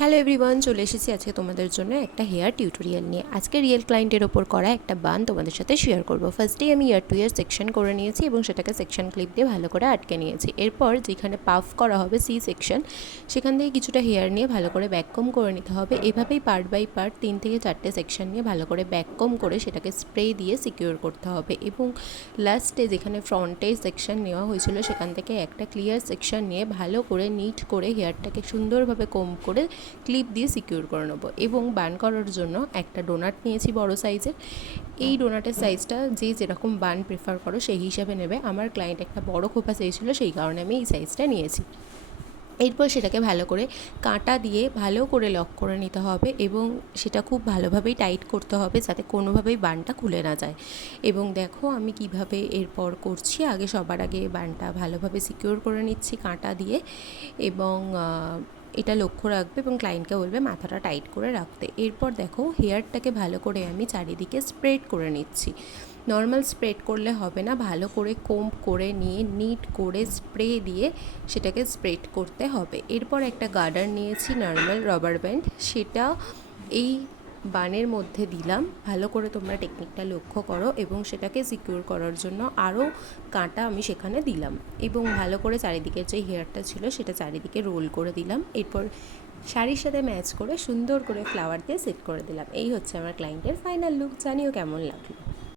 Hello everyone, চলে এসেছি আজকে তোমাদের জন্য একটা হেয়ার টিউটোরিয়াল নিয়ে। আজকে রিয়েল ক্লায়েন্টের ওপর করা একটা বান তোমাদের সাথে শেয়ার করব। ফার্স্টেই আমি ইয়ার টু ইয়ার সেকশন করে নিয়েছি এবং সেটাকে সেকশন ক্লিপ দিয়ে ভালো করে আটকে নিয়েছি। এরপর যেখানে পাফ করা হবে সি সেকশন, সেখান থেকে কিছুটা হেয়ার নিয়ে ভালো করে ব্যাককম করে নিতে হবে। এভাবেই পার্ট বাই পার্ট 3 থেকে 4টে সেকশন নিয়ে ভালো করে ব্যাককম করে সেটাকে স্প্রে দিয়ে সিকিউর করতে হবে। এবং লাস্টে যেখানে ফ্রন্টে সেকশন নেওয়া হয়েছিল সেখান থেকে একটা ক্লিয়ার সেকশন নিয়ে ভালো করে নিট করে হেয়ারটাকে সুন্দরভাবে কম করে ক্লিপ দিয়ে সিকিউর করে নেবো। এবং বান করার জন্য একটা ডোনাট নিয়েছি বড় সাইজের। এই ডোনাটের সাইজটা যে যেরকম বান প্রেফার করো সেই হিসাবে নেবে। আমার ক্লায়েন্ট একটা বড় খোপা চেয়েছিল, সেই কারণে আমি এই সাইজটা নিয়েছি। এরপর সেটাকে ভালো করে কাঁটা দিয়ে ভালো করে লক করে নিতে হবে এবং সেটা খুব ভালোভাবেই টাইট করতে হবে যাতে কোনোভাবেই বানটা খুলে না যায়। এবং দেখো আমি কিভাবে এরপর করছি। আগে সবার আগে বানটা ভালোভাবে সিকিউর করে নিচ্ছি কাঁটা দিয়ে, এবং এটা লক্ষ্য রাখবে এবং ক্লায়েন্টকে বলবে মাথাটা টাইট করে রাখতে। এরপর দেখো হেয়ারটাকে ভালো করে আমি চারিদিকে স্প্রেড করে নিচ্ছি। নর্মাল স্প্রেড করলে হবে না, ভালো করে কোম্ব করে নিয়ে নিট করে স্প্রে দিয়ে সেটাকে স্প্রেড করতে হবে। এরপর একটা গার্ডার নিয়েছি নর্মাল রাবার ব্যান্ড, সেটা এই বানের মধ্যে দিলাম। ভালো করে তোমরা টেকনিকটা লক্ষ্য করো এবং সেটাকে সিকিউর করার জন্য আরও কাঁটা আমি সেখানে দিলাম এবং ভালো করে চারিদিকের যে হেয়ারটা ছিল সেটা চারিদিকে রোল করে দিলাম। এরপর শাড়ির সাথে ম্যাচ করে সুন্দর করে ফ্লাওয়ার দিয়ে সেট করে দিলাম। এই হচ্ছে আমার ক্লায়েন্টের ফাইনাল লুক। জানিও কেমন লাগলো।